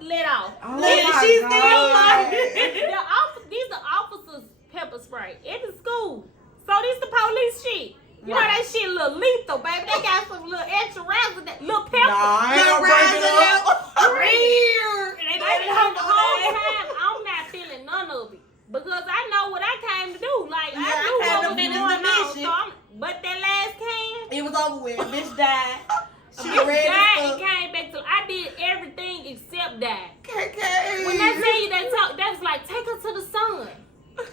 let off. Oh She's my God. These are officers pepper spray in the school. So this the police shit. You know that shit a little lethal, baby. They got some little extra rounds of that little pepper. Nah, I ain't gonna break it up. The whole time, I'm not feeling none of it. Because I know what I came to do. Like, I knew what was going on. So but that last can, it was over with. Bitch died. She died and came back to. I did everything except die. When they tell you that was like, take her to the sun. The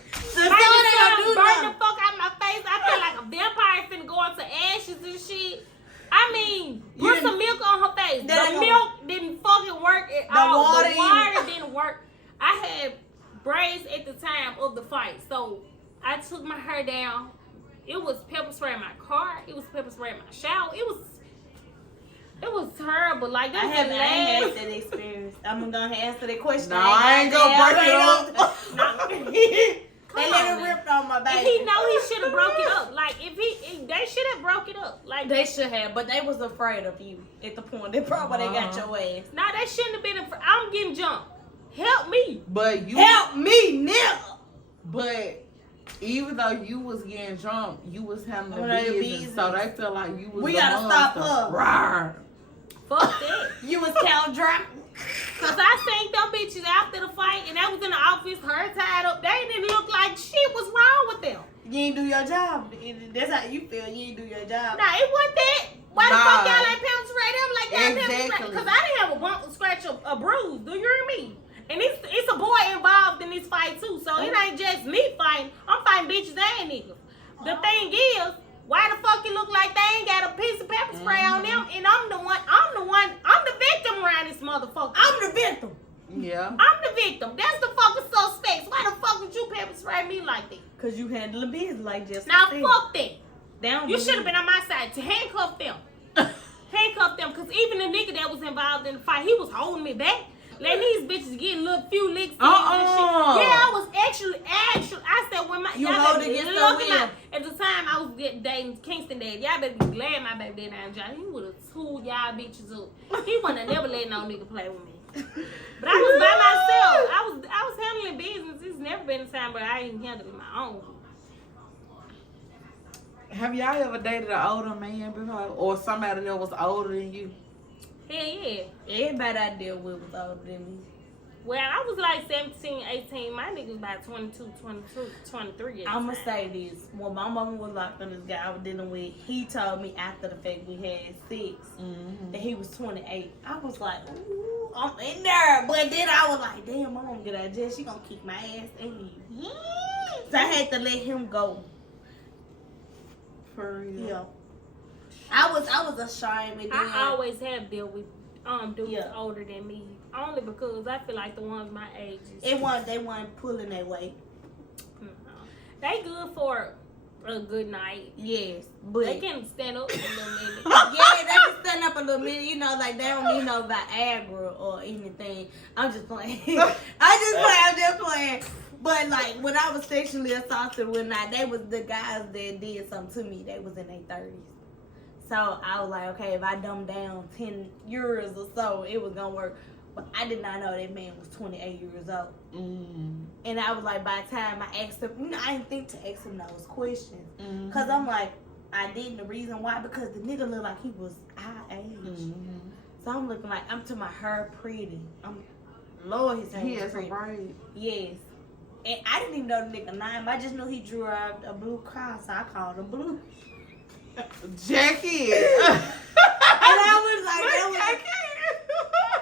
sun ain't do burn the fuck out my face. I feel like a vampire finna go into ashes and shit. I mean, put some milk on her face. The milk didn't fucking work at all. The water didn't work. I had braids at the time of the fight, so I took my hair down. It was pepper spray in my car. It was pepper spray in my shower. It was terrible. Like I haven't had that experience. I'm gonna answer that question. No, I ain't gonna break it up. They let it rip on my baby. And he know he should have broke it up. Like they should have broke it up. Like they should have, but they was afraid of you at the point. They probably they got your ass. Nah, they shouldn't have been. I'm getting jumped. Help me. But you help me, nigga. But even though you was getting jumped, you was handling the business, so they feel like you was. We gotta stop her. Rawr. Fuck that. You was count drunk. Cause I seen them bitches after the fight, and I was in the office, her tied up. They didn't look like shit was wrong with them. You ain't do your job. That's how you feel. You ain't do your job. Nah, it wasn't that. Why the fuck y'all ain't pepper spray them like y'all pepper spray? Cause I didn't have a bump, scratch, a bruise. Do you hear me? And it's a boy involved in this fight too, so it ain't just me fighting. I'm fighting bitches and niggas. The thing is, why the fuck it look like they ain't got a piece of pepper spray on them? And I'm the victim around this motherfucker. I'm the victim. Yeah. I'm the victim. That's the fucking suspects. Why the fuck would you pepper spray me like that? Cause you handle the business like just. Now fuck that. You should have been on my side to handcuff them. Handcuff them, cause even the nigga that was involved in the fight, he was holding me back. Letting these bitches get a little few licks in and shit. Yeah, I was actually. I said when you hold against the wheel. At the time I was dating Kingston Dad. Y'all better be glad my baby dad named John. He would have tooled y'all bitches up. He wouldn't have never let no nigga play with me. But I was by myself. I was handling business. It's never been a time where I ain't handling my own. Have y'all ever dated an older man before, or somebody that was older than you? Hell yeah. Everybody I deal with was older than me. Well, I was like 17, 18. My niggas about 22, 23 years. I'm going to say this. When my mama was locked on this guy I was dealing with, he told me after the fact we had sex that he was 28. I was like, ooh, I'm in there. But then I was like, damn, my mama get out of jail. She going to kick my ass in. So I had to let him go. For real? Yeah. I was ashamed. And I always have dealt with dudes older than me, only because I feel like the ones my age they weren't pulling their weight. They good for a good night. Yes, but they can stand up a little minute. Yeah, they can stand up a little minute. You know, like they don't need no Viagra or anything. I'm just playing. I'm just playing. But like when I was sexually assaulted, they was the guys that did something to me. They was in their 30s. So I was like, okay, if I dumbed down 10 years or so, it was gonna work. But I did not know that man was 28 years old. And I was like, by the time I asked him, I didn't think to ask him those questions. Because I'm like, I didn't. The reason why, because the nigga looked like he was our age. So I'm looking like, I'm to my hair pretty. Lord, his hair He was has a pretty. braid. Yes. And I didn't even know the nigga name. I just knew he drew out a blue car, so I called him Blue. Jackie. And I was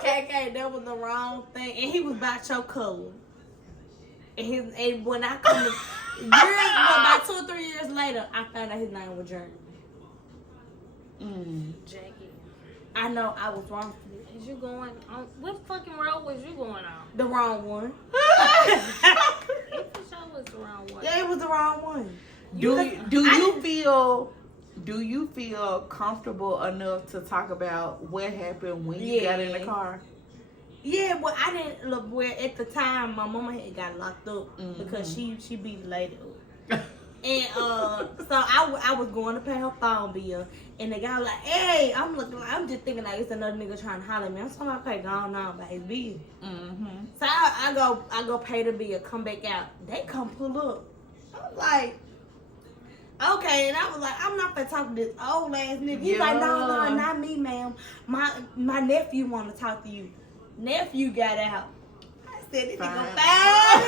like, KK, that was the wrong thing. And he was about your color. And when I come about 2 or 3 years later, I found out his name was Jeremy. Jackie. I know I was wrong. Is you going on? What fucking road was you going on? The wrong one. It for sure was the wrong one. Yeah, it was the wrong one. Do you feel comfortable enough to talk about what happened when you got in the car? Yeah, well, I didn't look where at the time my mama had got locked up because she beat the lady up. And so I was going to pay her phone bill, and the guy was like, "Hey," I'm just thinking like it's another nigga trying to holler at me. I'm talking about pay going on by his bill. Mm-hmm. So I go pay the bill, come back out. They come pull up. I'm like, okay, and I was like, I'm not gonna talk to this old ass nigga. He's like, no, not me, ma'am. My nephew want to talk to you. Nephew got out. I said, this nigga bad.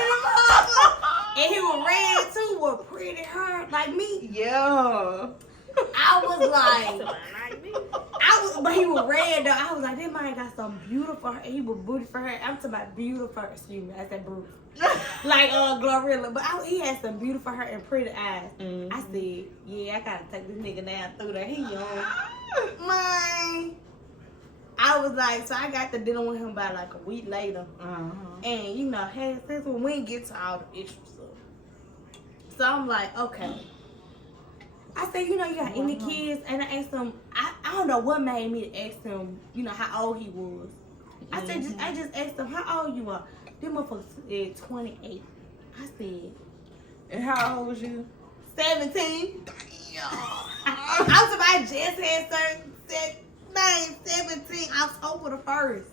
And he was red too, with pretty hair like me. Yeah. I was like, but he was red though. I was like, this man got some beautiful hair. He was beautiful hair. I'm talking about beautiful hair. Excuse me, I said beautiful. Like Glorilla, but he had some beautiful hair and pretty eyes. Mm-hmm. I said, yeah, I gotta take this nigga down through there. He young. Man. I was like, so I got to dealing with him about like a week later. And you know, hey, since we didn't get to all the extra stuff. So I'm like, okay. I said, you know, you got any kids? And I asked him, I don't know what made me to ask him, you know, how old he was. I said, I just asked him, how old you are? Them motherfuckers said 28. I said, and how old was you? 17. Damn. I just had 17, October the 1st.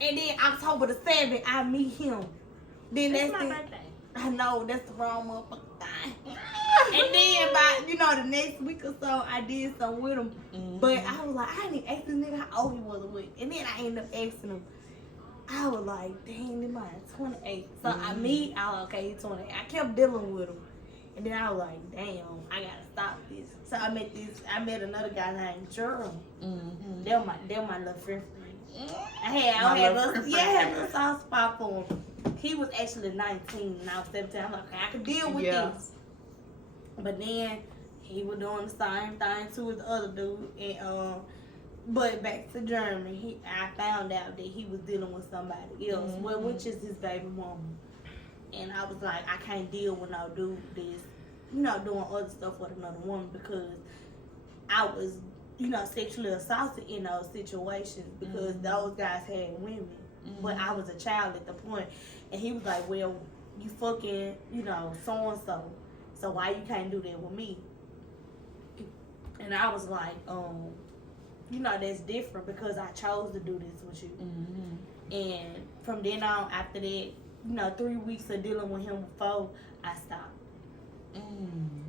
And then October the 7th, I meet him. Then that's my birthday. I know, that's the wrong motherfucker thing. And then by, you know, the next week or so, I did something with him. Mm-hmm. But I was like, I didn't ask this nigga how old he was with. And then I ended up asking him. I was like, dang, this man 28. So I was okay, he's 28. I kept dealing with him. And then I was like, damn, I gotta stop this. So I met another guy named Gerald. Mm-hmm. They were my little friend. I had a soft spot for him. He was actually 19 and I was 17. I'm like, okay, I could deal with this. But then he was doing the same thing too with the other dude. And but back to Germany, I found out that he was dealing with somebody else, which is his baby mama. And I was like, I can't deal with no dude that's, you know, doing other stuff with another woman because I was, you know, sexually assaulted in those situations because those guys had women. But I was a child at the point. And he was like, well, you fucking, you know, so-and-so. So why you can't do that with me? And I was like, you know, that's different because I chose to do this with you. And from then on, after that, you know, 3 weeks of dealing with him before, I stopped.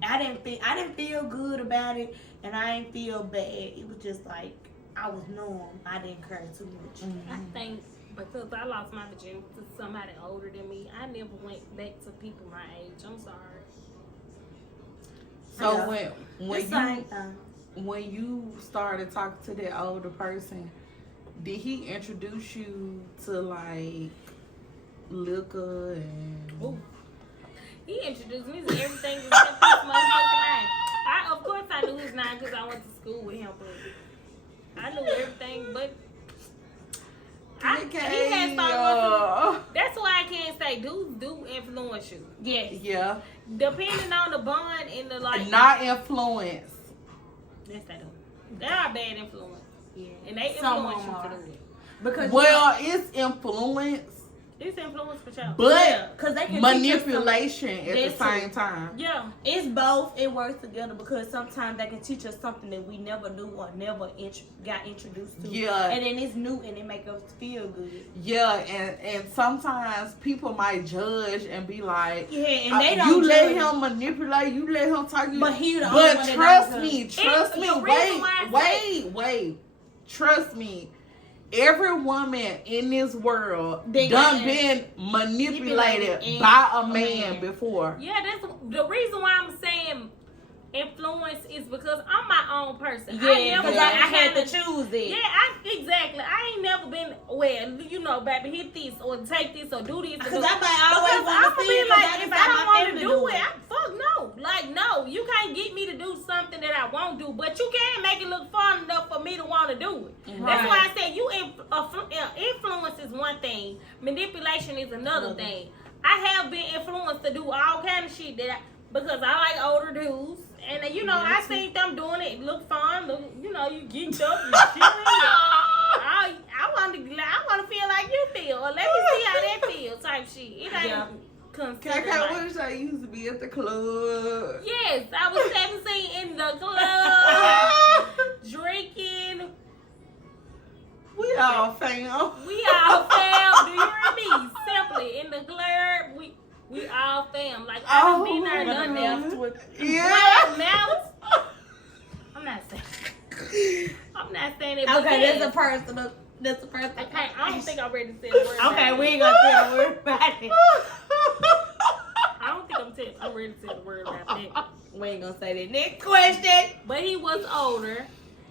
I didn't feel good about it, and I didn't feel bad. It was just like I was numb. I didn't care too much. I think because I lost my virginity to somebody older than me, I never went back to people my age. I'm sorry. So when you started talking to that older person, did he introduce you to like liquor and? Ooh. He introduced me to everything except his motherfucking name. Of course I knew his name because I went to school with him, but I knew everything, but he had started. That's why I can't say dudes do influence you. Yes. Yeah. Depending on the bond and the like. Not influence. Yes, they do. They are bad influence. Yeah. And they influence you to do it. Because it's influence. It's influence for sure. But because they can manipulation at the same time. Yeah. It's both. It works together because sometimes they can teach us something that we never knew or never got introduced to. Yeah. And then it's new and it makes us feel good. Yeah, and sometimes people might judge and be like, yeah, and they don't. You let him manipulate, you let him talk you. But he the only one that trust me. Wait. Trust me. Every woman in this world done been manipulated by a man before. Yeah, that's the reason why I'm saying influence is because I'm my own person. Yeah, because I had to choose it. Yeah, exactly. I ain't never been, well, you know, baby, hit this or take this or do this. Because I might always want to see it. Like, if I don't want to do it, fuck no. Like, no, you can't get me to do something that I won't do, but you can make it look fun enough for me to want to do it. Right. That's why I said influence is one thing, manipulation is another thing. I have been influenced to do all kind of shit because I like older dudes. And you know, I seen them doing it. Look fun. Look, you know, you geeked up. You chilling. I want to feel like you feel, or let me see how that feels. Type shit. It ain't considered. KK, what did I used to be at the club? Yes, I was 17 in the club, drinking. We all fam. We all fam. Do you hear me? Simply in the club, we all fam. Like I don't mean there nothing else. Yeah. Mouth. I'm not saying it. Okay, yes. that's a personal. Okay, I don't think I'm ready to say the word. Okay, we ain't gonna say the word about it. I don't think I'm ready to say the word about that. We ain't gonna say that. Next question. But he was older.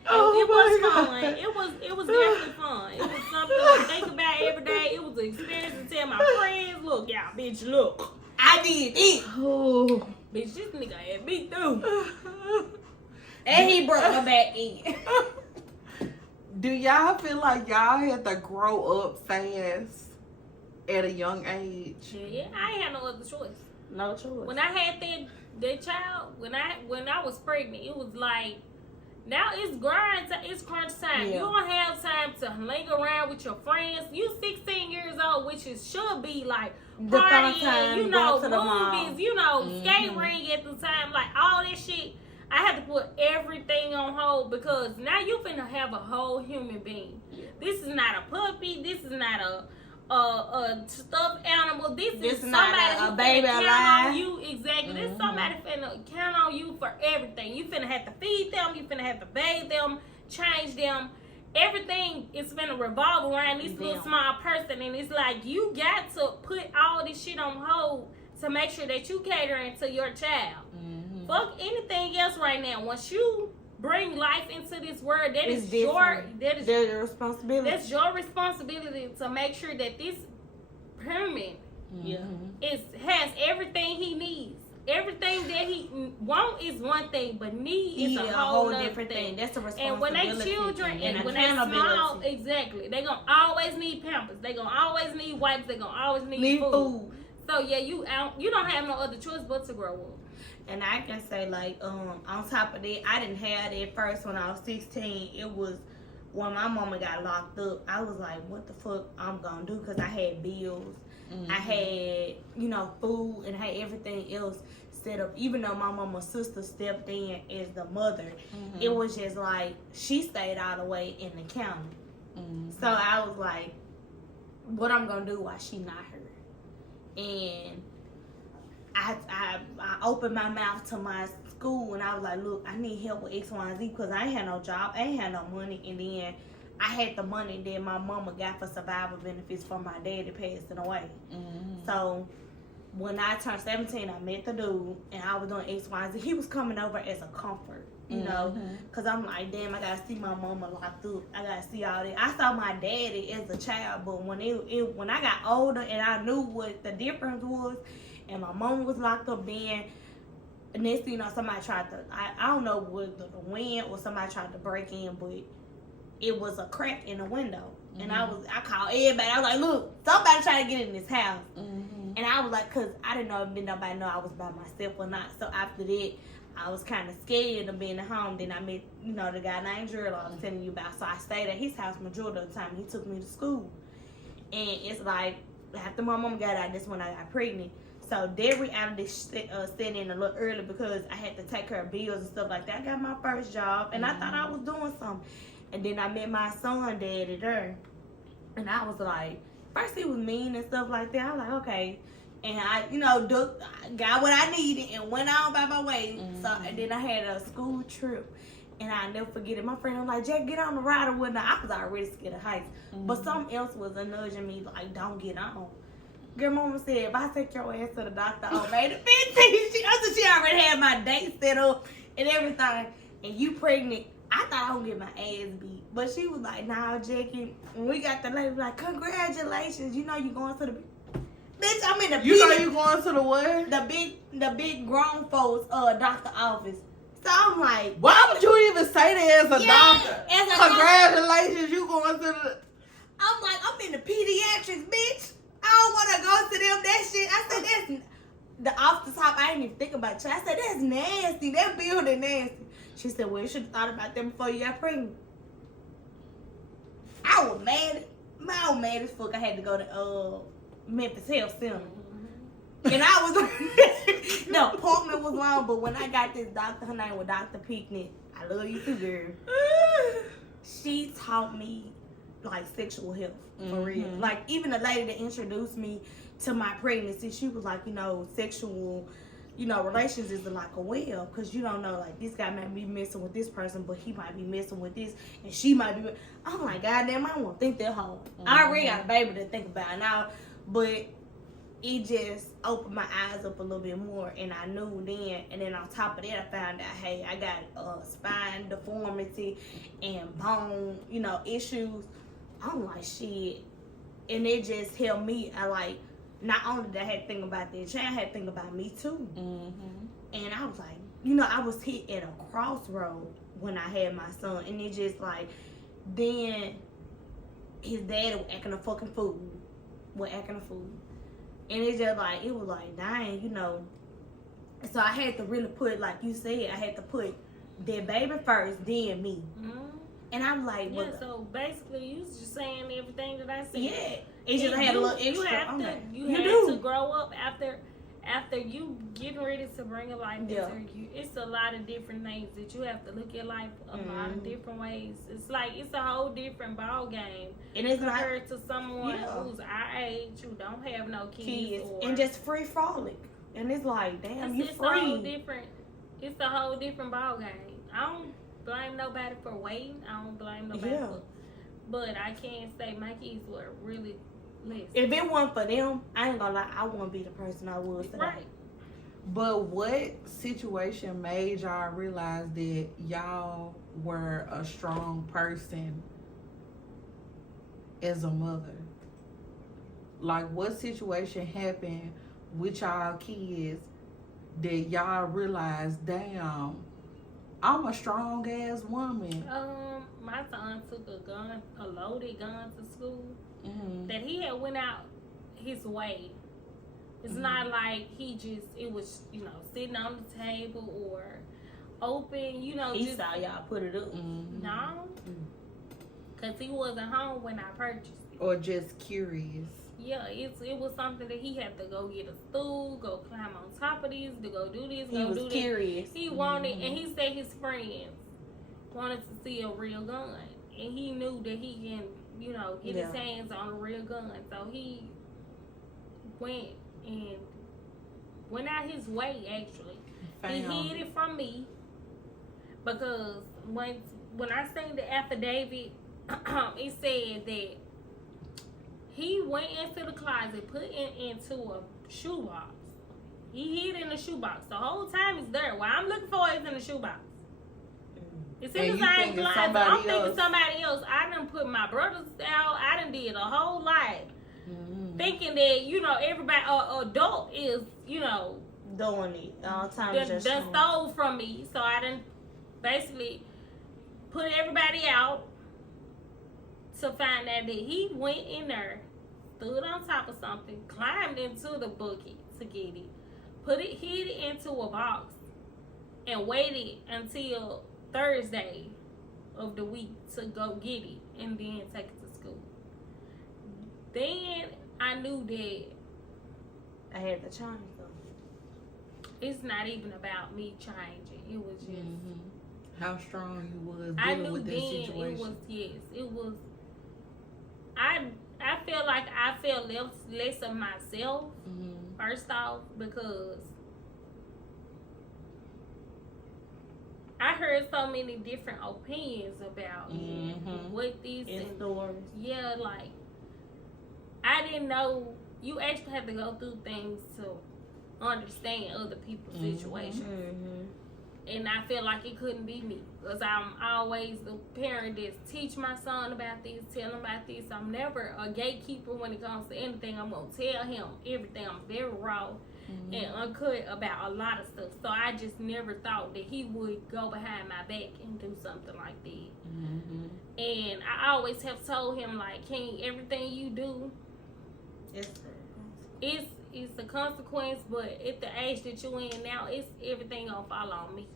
Oh it was my fun. God. It was definitely fun. It was something to think about every day. It was an experience to tell my friends, look, y'all, bitch, look. I did it. Oh. Bitch, this nigga had me through. And he brought her back in. Do y'all feel like y'all had to grow up fast at a young age? Yeah, I ain't had no other choice. No choice. When I had that child, when I was pregnant, it was like, now it's grind time, it's crunch time. Yeah. You don't have time to linger around with your friends. You 16 years old, which should be like The fun partying, time, you know, going to the mall. movies, you know, skate ring at the time, like all that shit. I had to put everything on hold because now you finna have a whole human being. This is not a puppy. This is not a stuffed animal. This is not somebody a who baby finna count alive. on you. Exactly. This is somebody finna count on you for everything. You finna have to feed them. You finna have to bathe them, change them. Everything is finna revolve around this little small person, and it's like you got to put all this shit on hold to make sure that you catering to your child. Fuck anything else right now. Once you bring life into this world, that is your responsibility. That's your responsibility to make sure that this human has everything he needs. Everything that he want is one thing, but need is a whole different thing. That's a responsibility. And when they children and when they small, exactly, they gonna always need Pampers. They gonna always need wipes. They gonna always need food. So yeah, you don't have no other choice but to grow up. And I can say, like, on top of that, I didn't have that first when I was 16. It was when my mama got locked up. I was like, what the fuck I'm gonna do? Because I had bills. I had, you know, food and I had everything else set up. Even though my mama's sister stepped in as the mother, it was just like, she stayed all the way in the county. So I was like, what I'm gonna do while she not here? And I opened my mouth to my school and I was like, look, I need help with X, Y, and Z because I ain't had no job, I ain't had no money, and then I had the money that my mama got for survival benefits from my daddy passing away. So when I turned 17, I met the dude and I was doing X, Y, and Z. He was coming over as a comfort, you know, because I'm like, damn, I gotta see my mama locked up. I gotta see all that. I saw my daddy as a child, but when when I got older and I knew what the difference was, and my mom was locked up, then next thing you know, somebody tried to, I don't know whether the wind or somebody tried to break in, but it was a crack in the window. And I called everybody. I was like, look, somebody trying to get in this house. And I was like, because I didn't know if nobody know I was by myself or not. So after that, I was kind of scared of being at home. Then I met, you know, the guy named Gerald I was telling you about. So I stayed at his house majority of the time. He took me to school. And it's like, after my mom got out, that's when I got pregnant. So that reality set in a little early because I had to take care of bills and stuff like that. I got my first job and I thought I was doing something. And then I met my son daddy there. And I was like, first he was mean and stuff like that. I was like, okay. And I, you know, got what I needed and went on by my way. So and then I had a school trip. And I never forget it. My friend was like, Jack, get on the ride or whatnot. I was already scared of heights. But something else was nudging me like, don't get on. Girl, mama said, if I take your ass to the doctor on May the 15th, she already had my date set up and everything. And you pregnant, I thought I would get my ass beat. But she was like, nah, Jackie. When we got the lady, like, congratulations. You know you going to the... Bitch, I'm in the... You know you going to the what? The big grown folks doctor office. So I'm like... Why would you even say that as a doctor? As a congratulations, you going to the... I'm like, I'm in the pediatrics, bitch. I don't want to go to them, that shit. I said, that's... The off the top, I didn't even think about it. I said, that's nasty. That building nasty. She said, well, you should have thought about them before you got pregnant. I was mad. I was mad as fuck. I had to go to Memphis Health Center. And I was, the appointment was long, but when I got this doctor, her name was Dr. Picnic. I love you too, girl. She taught me, like, sexual health, for real. Like, even the lady that introduced me to my pregnancy, she was like, sexual, relations is like a well, because you don't know, like, this guy might be messing with this person, but he might be messing with this, and she might be, I'm like, goddamn, I don't want to think that hard. I already got a baby to think about now, but it just opened my eyes up a little bit more, and I knew then. And then on top of that, I found out, hey, I got spine deformity and bone, issues. I'm like, shit. And it just helped me. I like, not only did I have to think about the child, I had to think about me too. And I was like, I was hit at a crossroad when I had my son, and it just like, then his dad was acting a fucking fool. And it's just like, it was like, dang, So I had to really put, like you said, I had to put their baby first, then me. And I'm like, yeah, so basically you was just saying everything that I said. Yeah. It's just I had a little extra. You have to grow up after you getting ready to bring a life into you. It's a lot of different things that you have to look at life a lot of different ways. It's like, it's a whole different ball game. And it's compared to someone who's our age, who don't have no kids. And just free frolic. And it's like, damn, you free. It's a whole different ball game. I don't blame nobody for waiting. I don't blame nobody for, but I can't say my kids were really less. If it wasn't for them, I ain't gonna lie, I wouldn't be the person I was today. Right. But what situation made y'all realize that y'all were a strong person as a mother? Like, what situation happened with y'all kids that y'all realized, damn, I'm a strong ass woman? My son took a loaded gun to school that he had went out his way. It's not like it was, sitting on the table or open, He just saw y'all put it up. No, because he wasn't home when I purchased it. Or just curious? Yeah, it was something that he had to go get a stool, go climb on top of this, to go do this, he was curious. He wanted, and he said his friends wanted to see a real gun, and he knew that he can, get his hands on a real gun. So he went out his way, actually. He hid it from me, because when I seen the affidavit, it said that he went into the closet, put it into a shoebox. He hid in the shoebox. The whole time he's there. What I'm looking for is in the shoebox. It's in the same closet. I'm thinking somebody else. I done put my brothers out. I done did a whole lot. Thinking that, everybody, adult is, doing it all the time. Done stole from me. So I done basically put everybody out to find out that he went in there, stood on top of something, climbed into the bucket to get it, hid it into a box, and waited until Thursday of the week to go get it and then take it to school. Then I knew that I had to change though. It's not even about me changing. It was just how strong you was dealing with this situation. It was. I feel like I felt less of myself first off, because I heard so many different opinions about what these and stories. Yeah, like I didn't know you actually have to go through things to understand other people's situations. And I feel like it couldn't be me, because I'm always the parent that teach my son about this, tell him about this. I'm never a gatekeeper when it comes to anything. I'm going to tell him everything. I'm very raw and uncut about a lot of stuff. So I just never thought that he would go behind my back and do something like that. And I always have told him, like, King, everything you do, it's a consequence, but at the age that you in now, it's everything gonna fall on me.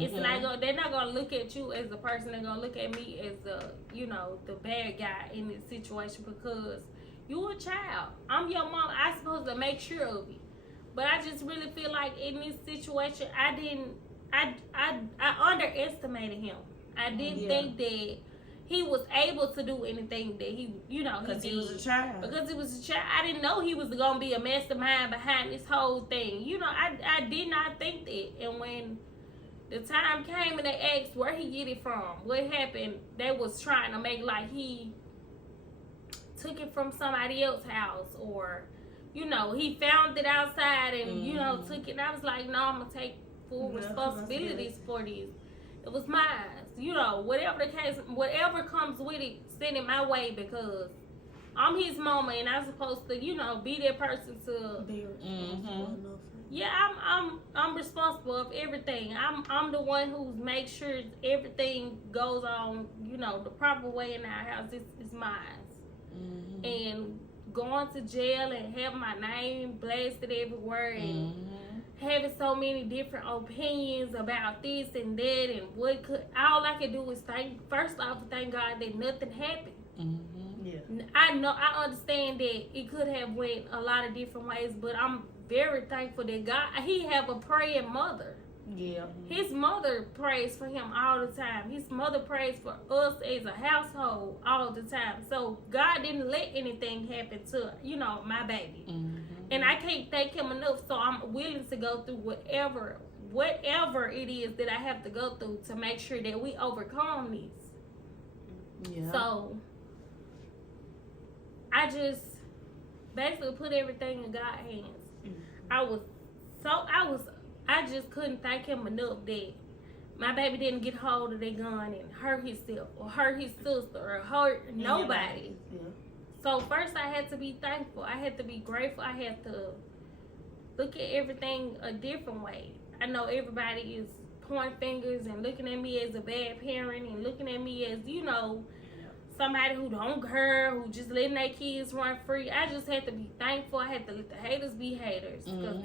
It's not gonna. They're not gonna look at you as a person. They're gonna look at me as the bad guy in this situation, because you a child. I'm your mom. I'm supposed to make sure of you. But I just really feel like in this situation, I underestimated him. I didn't think that he was able to do anything that he because he was a child. Because he was a child. I didn't know he was going to be a mastermind behind this whole thing. I did not think that. And when the time came and they asked where he get it from, what happened, they was trying to make like he took it from somebody else's house, or he found it outside and took it. And I was like, no, I'm gonna take full responsibilities for this. It was mine. Whatever the case, whatever comes with it, send it my way, because I'm his mama and I'm supposed to be that person to be responsible. Yeah, I'm responsible of everything. I'm the one who makes sure everything goes on the proper way in our house. It's mine. And going to jail and having my name blasted everywhere and having so many different opinions about this and that and all I could do was thank God that nothing happened. Yeah. I understand that it could have went a lot of different ways, but I'm very thankful that God, he have a praying mother. Yeah. His mother prays for him all the time. His mother prays for us as a household all the time. So God didn't let anything happen to, my baby. And I can't thank him enough. So I'm willing to go through whatever it is that I have to go through to make sure that we overcome this. Yeah. So I just basically put everything in God's hands. I just couldn't thank him enough that my baby didn't get hold of that gun and hurt himself or hurt his sister or hurt nobody. Yeah. So first I had to be thankful. I had to be grateful. I had to look at everything a different way. I know everybody is pointing fingers and looking at me as a bad parent and looking at me as, somebody who don't care, who just letting their kids run free. I just had to be thankful. I had to let the haters be haters. Because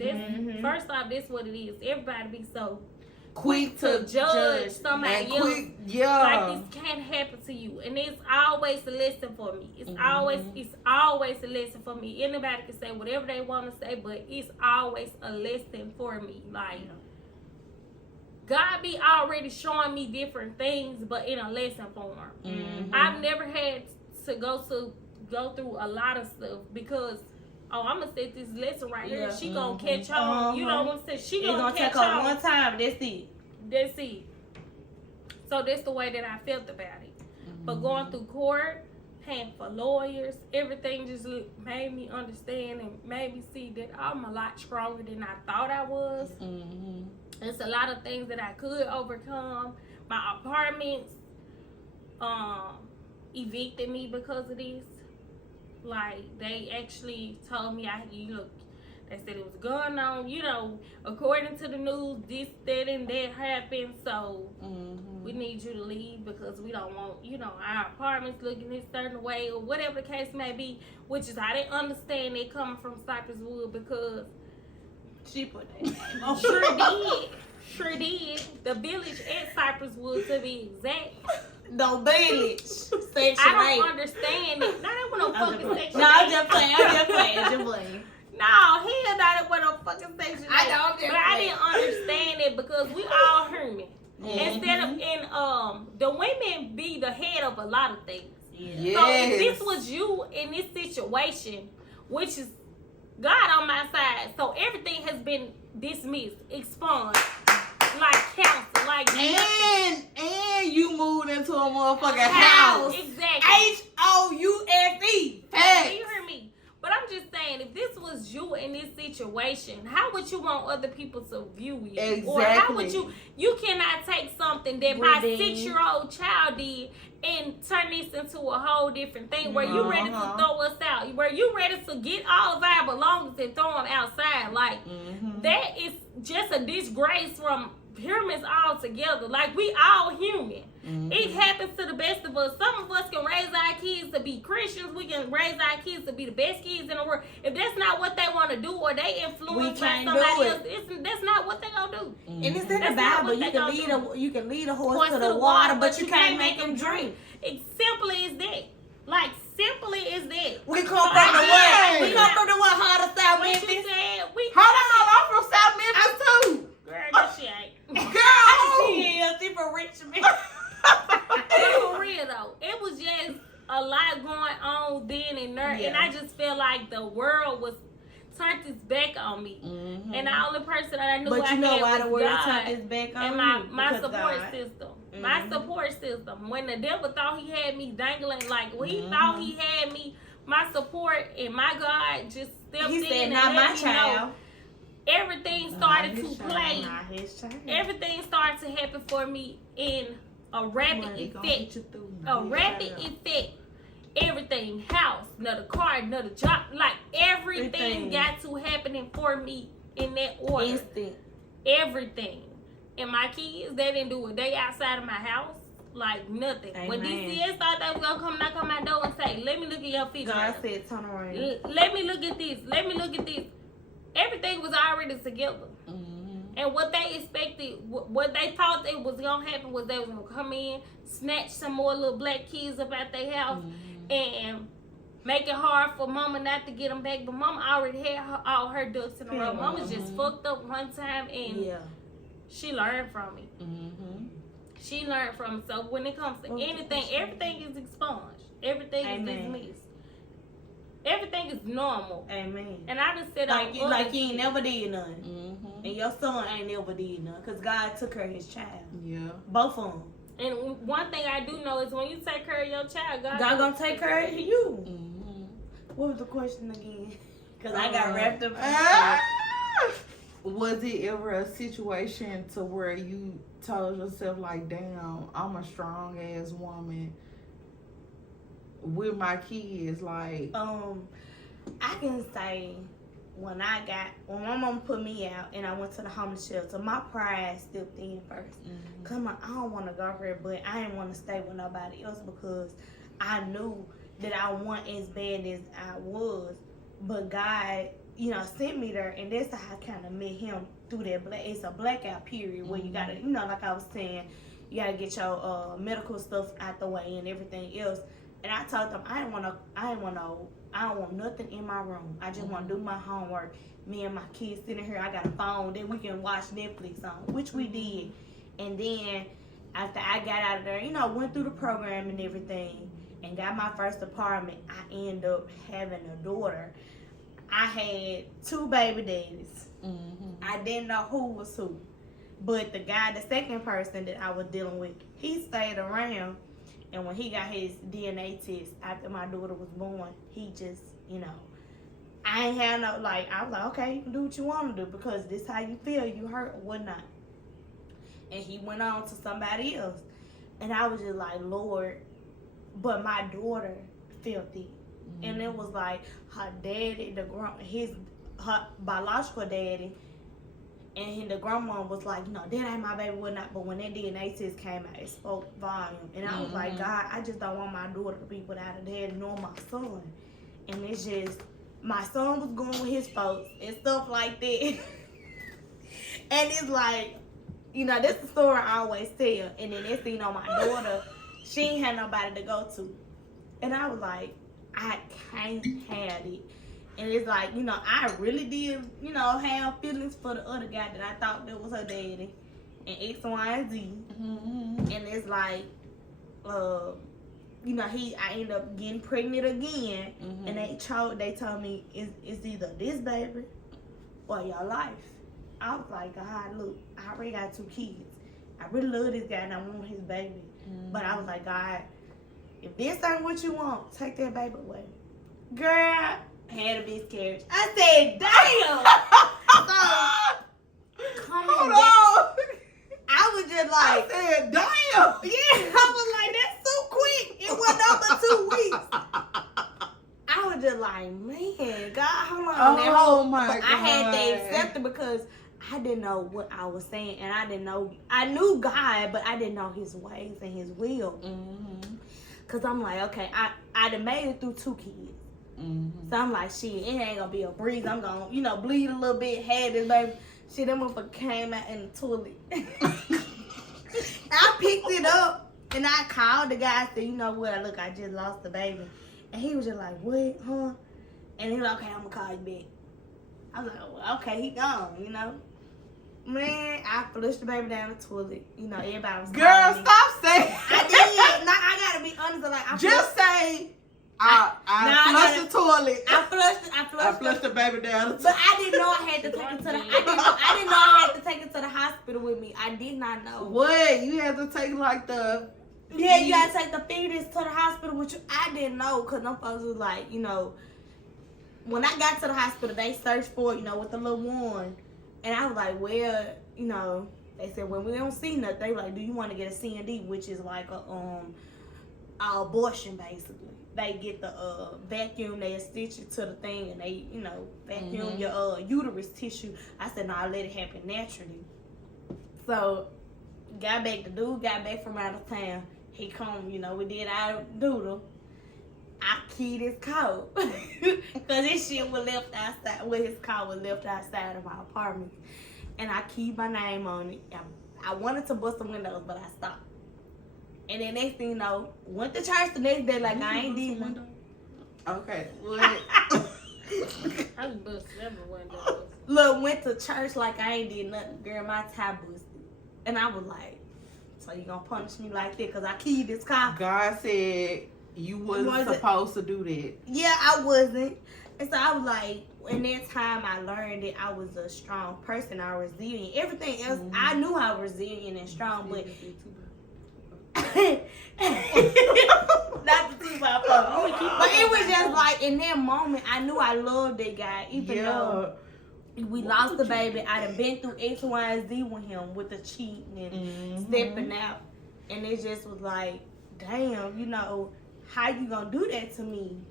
first off, this is what it is. Everybody be so quick to judge somebody else. Like this can't happen to you. And it's always a lesson for me. It's always a lesson for me. Anybody can say whatever they want to say, but it's always a lesson for me. Like, God be already showing me different things, but in a lesson form. I've never had to go through a lot of stuff because, I'm gonna set this lesson right here. She gonna catch on. You know what I'm saying? She gonna catch on one time. That's it. That's it. So that's the way that I felt about it. But going through court, paying for lawyers, everything just made me understand and made me see that I'm a lot stronger than I thought I was. There's a lot of things that I could overcome. My apartments evicted me because of this. Like, they actually told me they said it was going on, according to the news, this, that, and that happened. So we need you to leave because we don't want, our apartments looking this certain way or whatever the case may be, which is I didn't understand it coming from Cypress Wood because she put that name on. Sure did. The village at Cypress Wood, to be exact. No village. I don't understand it. No, that wasn't no fucking section. No, I'm just playing. No, hell no, that wasn't no fucking section. I didn't understand it because we all human. Instead of the women be the head of a lot of things. Yes. So if this was you in this situation, which is God on my side, so everything has been dismissed, expunged, like counsel, like and you moved into a motherfucking house. Exactly. HOUFE. Hey, you hear me? But I'm just saying, if this was you in this situation, how would you want other people to view you? Exactly. Or how would you cannot take something that my 6-year-old child did and turn this into a whole different thing where you ready to throw us out, where you ready to get all of our belongings and throw them outside. Like, that is just a disgrace from humans all together. Like, we all human. It happens to the best of us. Some of us can raise our kids to be Christians. We can raise our kids to be the best kids in the world. If that's not what they want to do or they influenced by somebody else, that's not what they gonna do. And it's in the Bible. You can lead a horse to the water, but you can't make him drink. It's simply as that. Like, simply as that. We come from the what? We come from the what? How to South Memphis? Hold on. just felt like the world was turned its back on me. And the only person that I knew but I you know had why was the world God turned its back on and you? my Because support God. system. My support system. When the devil thought he had me dangling, like when he thought he had me, my support and my God just stepped He in said, and not let my me child. know everything started to play. Not his child. Everything started to happen for me in a rapid effect. A rapid effect. Everything, house, another car, another job, like everything got to happening for me in that order. Instant. Everything. And my kids, they didn't do a day outside of my house. Like nothing. Amen. When DCS thought they was gonna come knock on my door and say, let me look at your feet. God said, turn around. Let me look at this. Let me look at this. Everything was already together. And what they expected, what they thought it was gonna happen was they was gonna come in, snatch some more little black kids up out their house, and make it hard for Mama not to get them back. But Mama already had all her ducks in a row. Mama just fucked up one time, and she learned from it. She learned from it. So when it comes to anything, everything is expunged. Everything is dismissed. Everything is normal. Amen. And I just said, like you ain't never did nothing. And your son ain't never did nothing. Because God took care of his child. Yeah. Both of them. And one thing I do know is when you take care of your child, God gonna take care of you. What was the question again? Because I got wrapped up. Was it ever a situation to where you told yourself like, damn, I'm a strong ass woman with my kids? Like, I can say when my mom put me out and I went to the homeless shelter, my pride stepped in first. Come on, I don't want to go here, but I didn't want to stay with nobody else because I knew that I wasn't as bad as I was. But God, sent me there, and that's how I kind of met him through that. It's a blackout period where you gotta, like I was saying, you gotta get your medical stuff out the way and everything else. And I told them I don't want nothing in my room. I just want to do my homework. Me and my kids sitting here. I got a phone that we can watch Netflix on, which we did. And then after I got out of there, went through the program and everything, and got my first apartment, I ended up having a daughter. I had 2 baby daddies. I didn't know who was who. But the second person that I was dealing with, he stayed around. And when he got his DNA test after my daughter was born, he just, I ain't had no, I was like, okay, you can do what you want to do because this how you feel, you hurt or whatnot. And he went on to somebody else. And I was just like, Lord, but my daughter felt it. And it was like her daddy, her biological daddy, and the grandma was like, that ain't my baby, whatnot. But when that DNA test came out, it spoke volume. And I was like, God, I just don't want my daughter to be without a daddy nor my son. And it's just, my son was going with his folks and stuff like that. And it's like, that's the story I always tell. And then next thing my daughter, she ain't had nobody to go to. And I was like, I can't have it. And it's like, I really did, have feelings for the other guy that I thought that was her daddy. And X, Y, and Z. And it's like, I ended up getting pregnant again. And they told me, it's either this baby or your life. I was like, God, look, I already got 2 kids. I really love this guy and I want his baby. But I was like, God, if this ain't what you want, take that baby away. Girl, had a miscarriage. I said, damn. So, hold on. I was just like, I said, damn. Yeah, I was like, that's so quick. It went over 2 weeks. I was just like, man, God, hold on. Oh my God. I had to accept it because I didn't know what I was saying, and I knew God, but I didn't know his ways and his will. Cause I'm like, okay, I done made it through 2 kids. So I'm like, shit, it ain't gonna be a breeze. I'm gonna, bleed a little bit, had this baby. Shit, that motherfucker came out in the toilet. I picked it up and I called the guy. I said, you know what? Look, I just lost the baby. And he was just like, what, huh? And he was like, okay, I'm gonna call you back. I was like, well, okay, he gone, Man, I flushed the baby down the toilet. Everybody was Girl, stop saying. I did. I gotta be honest. Like, just say, I flushed the toilet. I flushed the baby down. But I didn't know I had to take it to the. I didn't know I had to take it to the hospital with me. I did not know. What? You had to take like the. Yeah, you gotta take the fetus to the hospital with you. I didn't know because them folks was like, when I got to the hospital, they searched for, with the little one. And I was like, well, they said, well, we don't see nothing. They like, do you want to get a C&D, which is like a abortion, basically. They get the vacuum, they stitch it to the thing, and they, vacuum your uterus tissue. I said, no, I'll let it happen naturally. So, the dude got back from out of town. He come, we did our doodle. I keyed his car. Because his shit was left outside. Well, his car was left outside of my apartment. And I keyed my name on it. I wanted to bust the windows, but I stopped. And then next thing you know, went to church the next day like I ain't did nothing. Okay. I bust every window. Look, went to church like I ain't did nothing. Girl, my tie busted. And I was like, so you gonna punish me like that because I keyed this car? God said you wasn't supposed to do that. Yeah, I wasn't. And so I was like, in that time I learned that I was a strong person. I was resilient. Everything else, I knew I was resilient and strong, but not the 2 by 4. But it was just like in that moment, I knew I loved that guy, even though we lost the baby. I done been through X, Y, and Z with him, with the cheating and stepping out, and it just was like, damn, how you gonna do that to me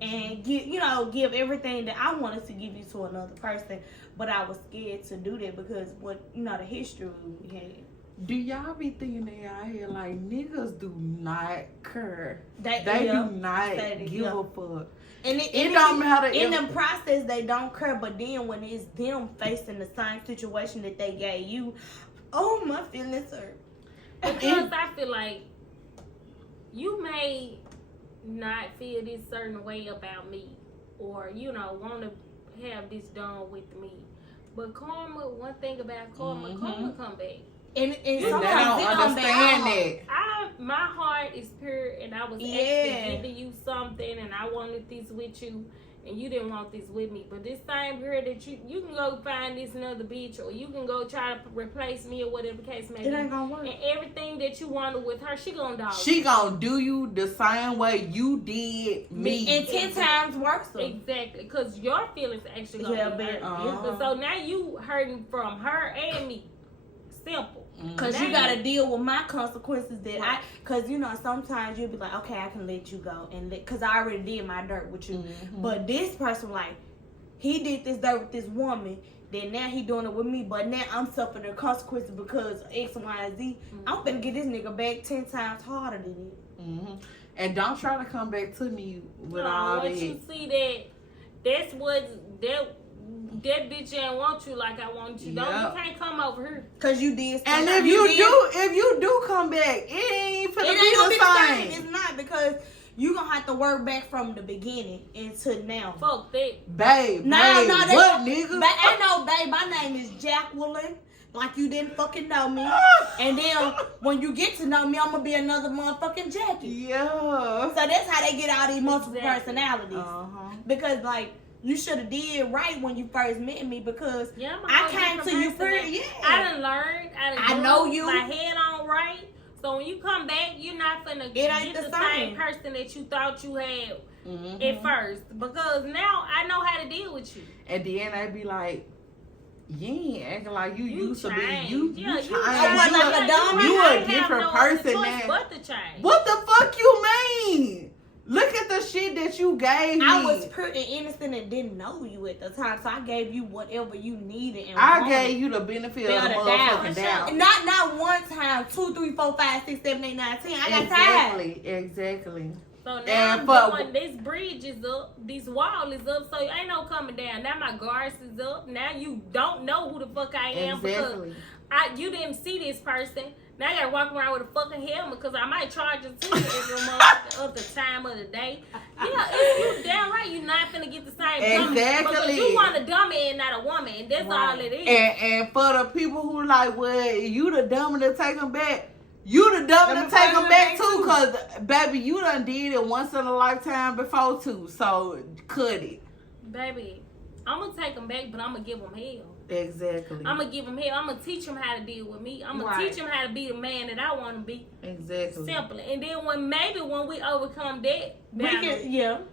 and give everything that I wanted to give you to another person, but I was scared to do that because the history we had. Do y'all be thinking that y'all here like niggas do not care? They do not give a fuck. And it don't matter. In the process, they don't care. But then when it's them facing the same situation that they gave you, oh, my feelings hurt. Because I feel like you may not feel this certain way about me, or want to have this done with me. But karma, one thing about karma, karma come back. And they sometimes don't understand that. My heart is pure, and I was actually giving you something, and I wanted this with you, and you didn't want this with me. But this same girl that you can go find this another bitch, or you can go try to replace me, or whatever the case may be. It ain't gonna work. And everything that you wanted with her, she gonna dog. She gonna do you the same way you did me. And 10 times worse. Exactly, because your feelings actually gonna be hurt. So now you hurting from her and me. Simple. Because you got to deal with my consequences because, sometimes you'll be like, okay, I can let you go. Because I already did my dirt with you. But this person, like, he did this dirt with this woman. Then now he doing it with me. But now I'm suffering the consequences because X, Y, and Z. I'm finna get this nigga back 10 times harder than it. And don't try to come back to me with all that. You see that's what... That bitch ain't want you like I want you. You can't come over here. Cause you did. And if you do come back, it ain't gonna be the same. It's not, because you gonna have to work back from the beginning until now. Fuck that, babe. No, what, nigga? I know, babe. My name is Jacqueline. Like you didn't fucking know me. And then when you get to know me, I'm gonna be another motherfucking Jackie. Yeah. So that's how they get all these multiple personalities. Because like. You should have did right when you first met me because I came to you first. Yeah. I done learned. I know you. My head on right. So when you come back, you're not finna get the same person that you thought you had at first. Because now I know how to deal with you. At the end, I'd be like, you ain't acting like you used to be. You changed. You a different person now. But to change. What the fuck you mean? Look at the shit that you gave me. I was pretty innocent and didn't know you at the time, so I gave you whatever you needed. And I gave you the benefit of the motherfucking doubt. Not one time, 2, 3, 4, 5, 6, 7, 8, 9, 10. I got tired. Exactly. So now I'm doing, this bridge is up, this wall is up, so ain't no coming down. Now my guards is up. Now you don't know who the fuck I am because you didn't see this person. Now I gotta walk around with a fucking helmet because I might charge it to you every month of the time of the day. You damn right you're not finna get the same dummy. Because you want a dummy and not a woman, and that's all it is. And for the people who like, well, you the dummy to take them back, You the dumb to take them back too, cause baby, you done did it once in a lifetime before too. So cut it, baby. I'm gonna take them back, but I'm gonna give them hell. Exactly. I'm gonna give them hell. I'm gonna teach them how to deal with me. I'm gonna teach them how to be the man that I want to be. Exactly. Simple. And then when we overcome that, we can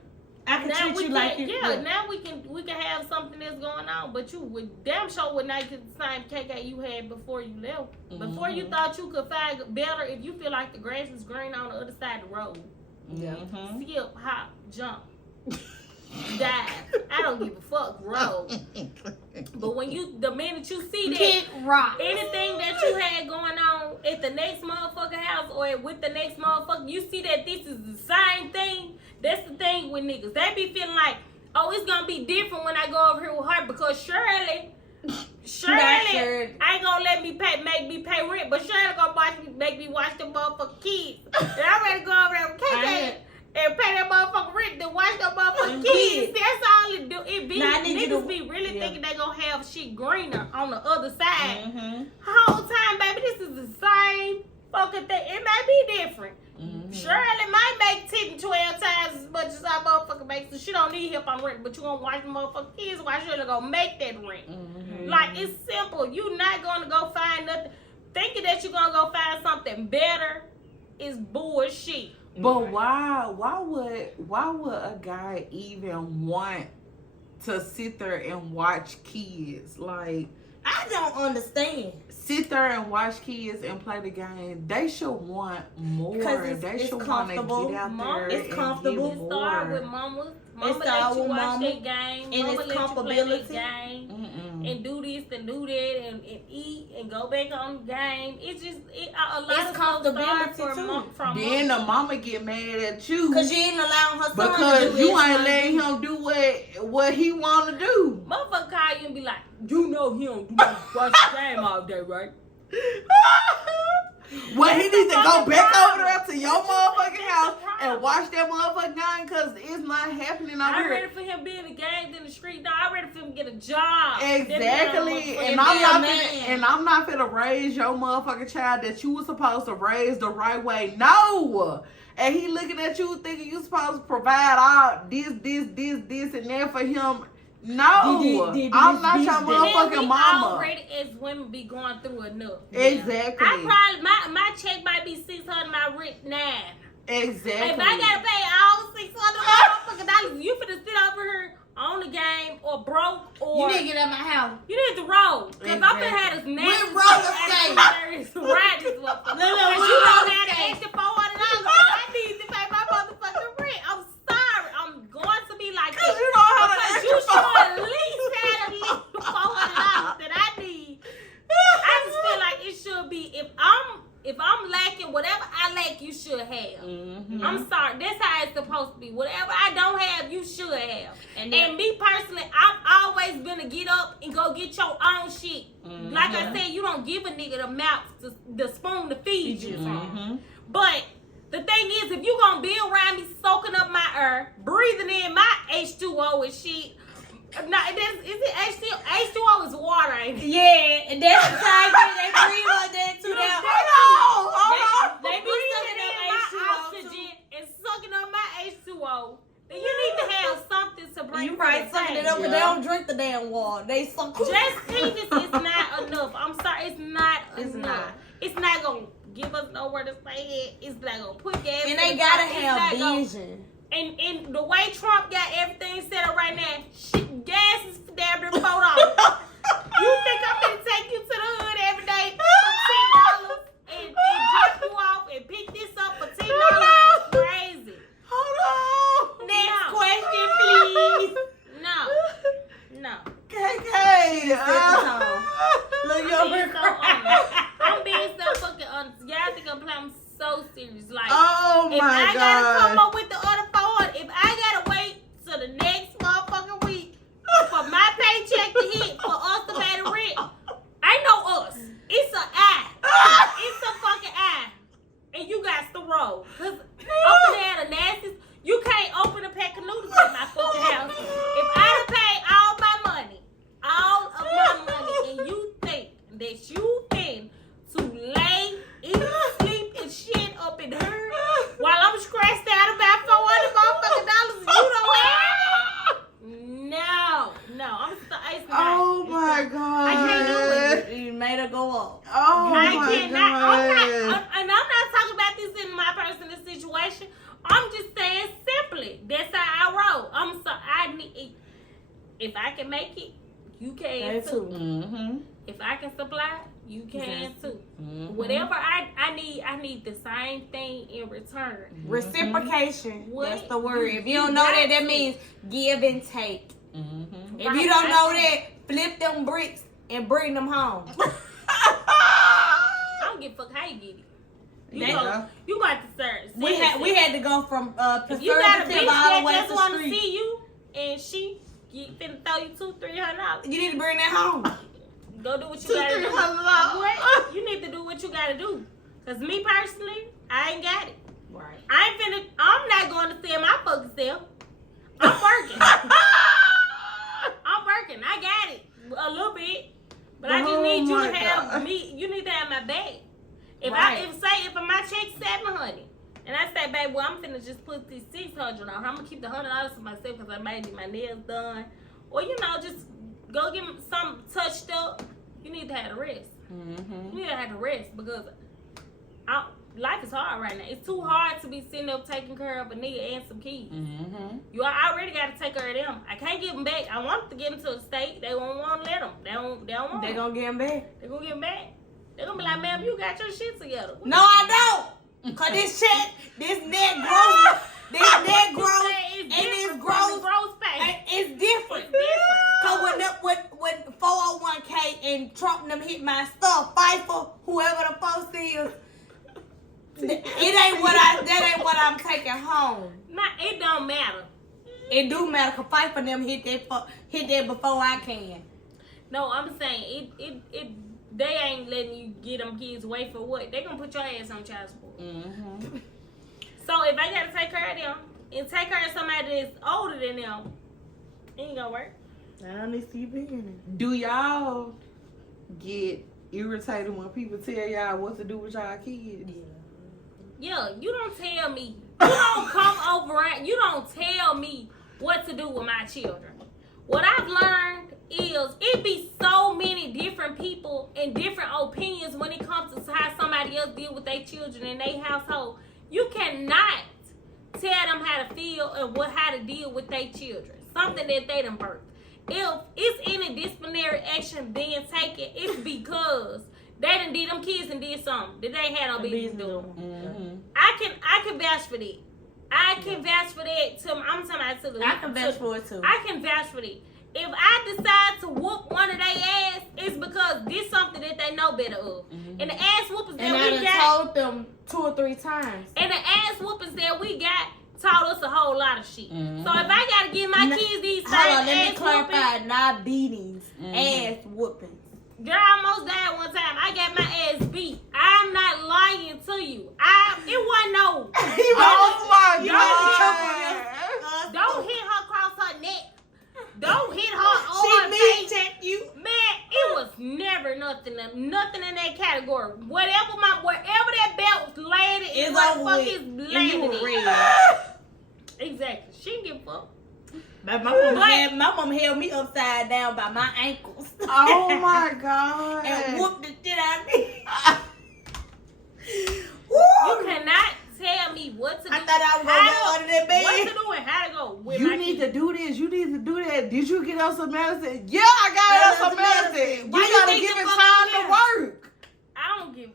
I can treat you like it. Yeah, now we can have something that's going on, but you would damn sure would not get the same KK you had before you left. Before you thought you could find better if you feel like the grass is green on the other side of the road. Skip, hop, jump, dive. I don't give a fuck, roll. But the minute you see that kick rock, anything that you had going on at the next motherfucking house or with the next motherfucker, you see that this is the same thing. That's the thing with niggas. They be feeling like, oh, it's gonna be different when I go over here with her because Shirley ain't gonna make me pay rent, but Shirley gonna make me watch the motherfucking kids. And I'm ready to go over there with KK and pay that motherfucking rent, then watch that motherfucking kids. That's all it do. It be niggas be really thinking they gonna have shit greener on the other side. Whole time, baby, this is the same fucking thing. It may be different. Shirley might make 10 to 12 times as much as our motherfucker makes, so she don't need help on rent, but you gonna watch the motherfucking kids while Shirley gonna make that rent. Like, it's simple. You not gonna go find nothing. Thinking that you gonna go find something better is bullshit. But why would a guy even want to sit there and watch kids? Like, I don't understand. Sit there and watch kids and play the game. They should want more. They should want to get out there. It's comfortable. It start with mama. Mama let you watch that game. And mama it's let you play that comfortability. game. And do this and do that and eat and go back on the game. It's just a lot It's of stuff comfortability start from then the mama get mad at you because you ain't allowing her son because to do you ain't letting him do what he want to do. Motherfucker call you and be like, you know he don't watch the game all day, right? Well, he needs to go back over there to your motherfucking house and watch that motherfucking game because it's not happening over I'm here. ready for him being engaged in the street. No, I'm ready for him to get a job. Exactly. And I'm not finna raise your motherfucking child that you were supposed to raise the right way. No. And he looking at you thinking you supposed to provide all this, and that for him. No, I'm not your motherfucking mama. Already as women be going through enough. Exactly. I probably my check might be $600, my rent $9. Exactly. If I gotta pay all $600, you finna sit over here on the game or broke or you need to get out my house. You need to roll because I'm gonna have this nasty roller skate. Ride this motherfucker. Cause you don't have the extra $400. I need to pay my motherfucking rent. I'm sorry. I'm going to be like this. You don't have because you should at least have at least $400 that I need. I just feel like it should be if I'm lacking whatever I lack, you should have. I'm sorry. That's how it's supposed to be. Whatever I don't have, you should have. And me personally, I've always been to get up and go get your own shit. Like I said, you don't give a nigga the mouth, the spoon to feed you from. But the thing is, if you gonna be around me soaking up my air, breathing in my H2O and shit. No, is it H2O? H2O is water, ain't it? Yeah, and that's the same thing they breathe on that too. They be sucking up my oxygen and sucking up my H2O. Then you need to have something to bring. You right, sucking it up, but they don't drink the damn water. They suck. Just penis is not enough. I'm sorry, it's not enough. It's not gonna give us nowhere to stay at. It's not gonna put gas. And they gotta have vision. And the way Trump got everything set up right now, gas is damn near $4. You think I'm gonna take you to the hood every day for $10 and drop you off and pick this up for $10? It's crazy. Hold on. Next question, please. No. KK. I'm being so fucking honest. Y'all think I'm so serious. Like, oh my God. If I God. gotta come up with the other 400, if I gotta wait till the next motherfucking week it's not. Oh It's my not. God. I can't do it. You made her go up. Oh I my cannot. God. And I'm not talking about this in my personal situation. I'm just saying simply. That's how I roll. I need. If I can make it, you can too. Mm-hmm. If I can supply, you can too. Mm-hmm. Whatever I need the same thing in return. Reciprocation. What? That's the word. If you You don't know got that, that to. means give and take. Mm-hmm. If you don't know that, flip them bricks and bring them home. I don't give a fuck how you get it. You got to serve. We had to go from If you got a bitch preservative all the way that to just want to street. see you and she finna throw you $200-$300. You need to bring that home. Go do what you gotta do. $200. What? You need to do what you gotta do. Cause me personally, I ain't got it. Right. I'm not going to sell my fucking self. I'm working. I'm working. I got it a little bit, but I just need you to have me. You need to have my back. If my check's $700, and I say, babe, well, I'm finna just put this $600 on. I'm gonna keep the $100 for myself because I might need my nails done, or just go get some touched up. You need to have the rest. Mm-hmm. You need to have the rest because life is hard right now. It's too hard to be sitting up taking care of a nigga and some kids. Mm-hmm. You already got to take care of them. I can't give them back. I want to get them to the state. They won't want to let them. They don't want They them. gonna get them back. They gonna get them back. They gonna be like, ma'am, you got your shit together. What No, I don't. Cause this net grows, and this grows pay. it's different. It's different. Cause when 401k and Trump them hit my stuff, FIFA, whoever the folks is, that ain't what I'm taking home. It don't matter. It do matter, cause FIFA them hit that before I can. No, I'm saying they ain't letting you get them kids away for what? They gonna put your ass on child support. Mm-hmm. So if I gotta take care of them and take care of somebody that's older than them, it ain't gonna work. I don't need to see you being Do y'all get irritated when people tell y'all what to do with y'all kids? Yeah, you don't tell me. You don't come over and you don't tell me what to do with my children. What I've learned is it be so many different people and different opinions when it comes to how somebody else deal with their children in their household. You cannot tell them how to feel and how to deal with their children. Something that they done birthed. If it's any disciplinary action being taken, it's because they done did them kids and did something that they had no business doing. Mm-hmm. I can vouch for that. I can vouch for that. I'm talking about to the. I can vouch for it too. I can vouch for that. If I decide to whoop one of their ass, it's because this something that they know better of. Mm-hmm. And the ass whoopers And that I we done got, told them 2 or 3 times. and the ass whoopers that we got taught us a whole lot of shit. Mm-hmm. So if I gotta give my kids these same Hold on, let me ass whoopings, clarify. Not beatings, Mm-hmm. ass whoopings. girl, I almost died one time. I got my ass beat. I'm not lying to you. It wasn't no. Oh my God. Don't hit her across her neck. Don't hit her on She her mean face. check you. Man, it was never nothing in that category. Wherever that belt landed, It's what over the fuck with. is And you landed were in. red. Exactly. She didn't give a fuck. My mom held me upside down by my ankles. Oh my God. And whooped the shit out of me. You cannot tell me what to do. I thought I was gonna go under that bed. What to do and how to go with You my need kids. to do this. You need to do that. Did you get us some medicine? Yeah, I got us some medicine. Why You you gotta think give the it fuck time I'm to work. I don't give.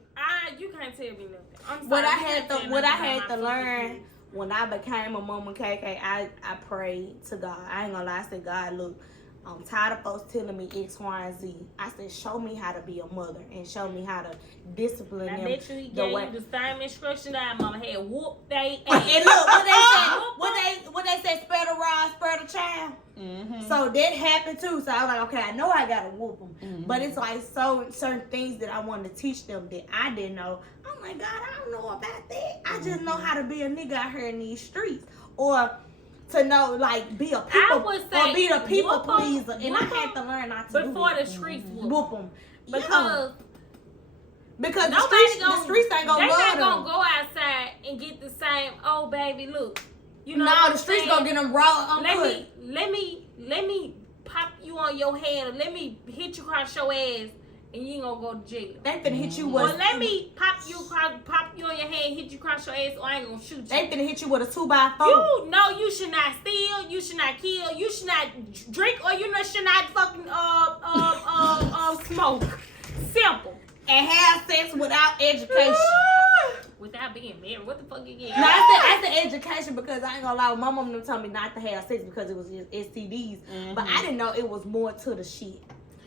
You can't tell me nothing. I'm sorry. What I You had can't to tell what I nothing had about to my learn kids. when I became a mama KK, I prayed to God. I ain't gonna lie, I said, God, look, I'm tired of folks telling me X, Y, and Z. I said, show me how to be a mother and show me how to discipline I them. bet you he the gave way. you the same instruction that mama had. Whoop they And ass. look, what they say, spare the rod, spare the child. Mm-hmm. So that happened too. So I was like, okay, I know I gotta whoop them, Mm-hmm. but it's like certain things that I wanted to teach them that I didn't know. I'm like, God, I don't know about that. I just know how to be a nigga out here in these streets, or to know like be a people would say or be the people whoop 'em, pleaser. And I whoop 'em had to learn not to before do the it. streets Whoop them because because the nobody streets ain't gonna they love not them. gonna go outside and get the same. Oh baby, look, you know. No, what the I'm streets saying? gonna get them raw uncut. Let me pop you on your head, or let me hit you across your ass, and you ain't gonna go to jail. They finna hit you Or with. let me pop you on your head, hit you across your ass, or I ain't gonna shoot you. They finna hit you with a 2x4. You know you should not steal, you should not kill, you should not drink, or you know should not fucking smoke. Simple. And have sex without education. Without being married, what the fuck you get? No, I said education because I ain't gonna lie. My mom told me not to have sex because it was just STDs. But I didn't know it was more to the shit.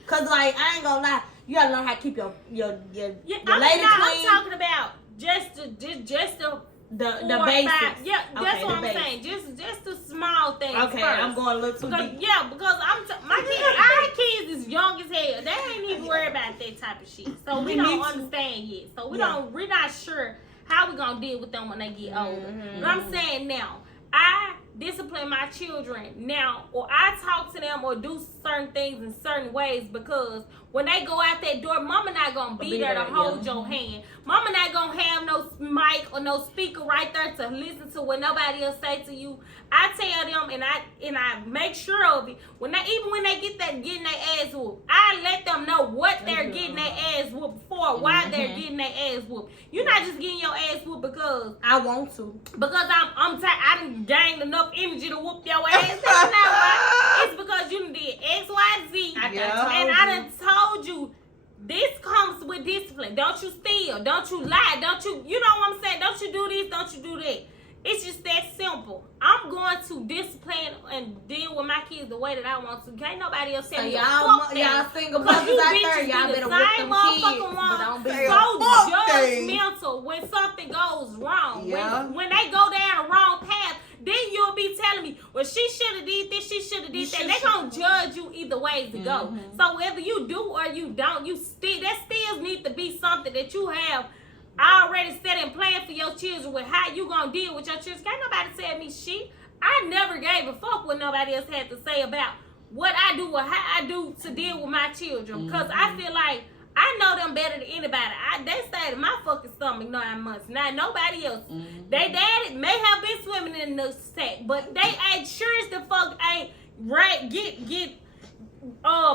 Cause like I ain't gonna lie, you gotta learn how to keep your lady clean. I'm talking about just the basics. Yeah, that's okay, what I'm saying. Just the small things. Okay, first. I'm going a little too deep. Yeah, because my kids, our kids is young as hell. They ain't even worried about that type of shit. So we don't understand yet. So we're not sure how we gonna deal with them when they get older. But I'm saying now, I discipline my children now, or I talk to them or do certain things in certain ways, because when they go out that door, mama not gonna be there to hold your hand. Mama not gonna have no mic or no speaker right there to listen to what nobody else say to you. I tell them, and I make sure of it. Even when they getting their ass whooped, I let them know what they're getting their ass whooped for, why they're getting their ass whooped. You're not just getting your ass whooped because I want to. Because I'm tired. I done gained enough energy to whoop your ass. That's not right. It's because you did X, Y, Z, and I done told you. This comes with discipline. Don't you steal. Don't you lie. Don't you know what I'm saying? Don't you do this. Don't you do that. It's just that simple. I'm going to discipline and deal with my kids the way that I want to. Can't nobody else tell me y'all single mothers out there, y'all better whip them kids. But don't be so judgmental when something goes wrong. Yeah. When they go down the wrong path, then you'll be telling me, well, she should have did this, she should have did that. They're going to judge you either way to go. So whether you do or you don't, that still need to be something that you have already set and planned for your children with how you going to deal with your children. Can't nobody tell me shit. I never gave a fuck what nobody else had to say about what I do or how I do to deal with my children. Because I feel like I know them better than anybody. They stayed in my fucking stomach 9 months. Not nobody else. They daddy may have been swimming in the sack, but they ain't sure as the fuck ain't get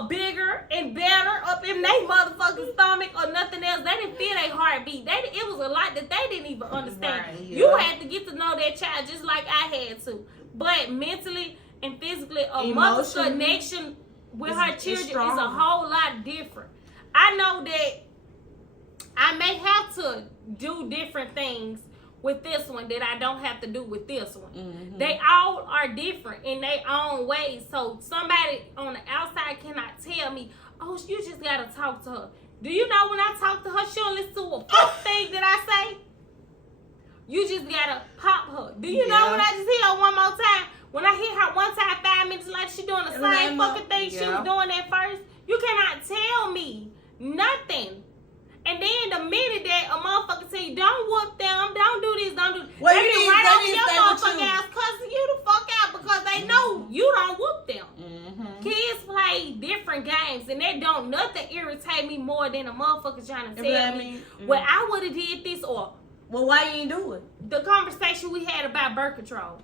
bigger and better up in their motherfucking stomach or nothing else. They didn't feel their heartbeat. It was a lot that they didn't even understand. Right, yeah. You had to get to know that child just like I had to. But mentally and physically, a mother's connection with her children is a whole lot different. I know that I may have to do different things with this one that I don't have to do with this one. They all are different in their own ways. So somebody on the outside cannot tell me, oh, you just gotta talk to her. Do you know when I talk to her, she don't listen to a fuck thing that I say? You just gotta pop her. Do you know when I just hit her one more time? When I hit her one time, 5 minutes later, she doing the same fucking thing she was doing at first. You cannot tell me nothing. And then the minute that a motherfucker say, don't whoop them, don't do this, don't do this, well, they can right over your motherfucking ass cussing you the fuck out because they know you don't whoop them. Kids play different games and they don't nothing irritate me more than a motherfucker trying to tell me, well, I would have did this, or well, why you ain't do it? The conversation we had about birth control.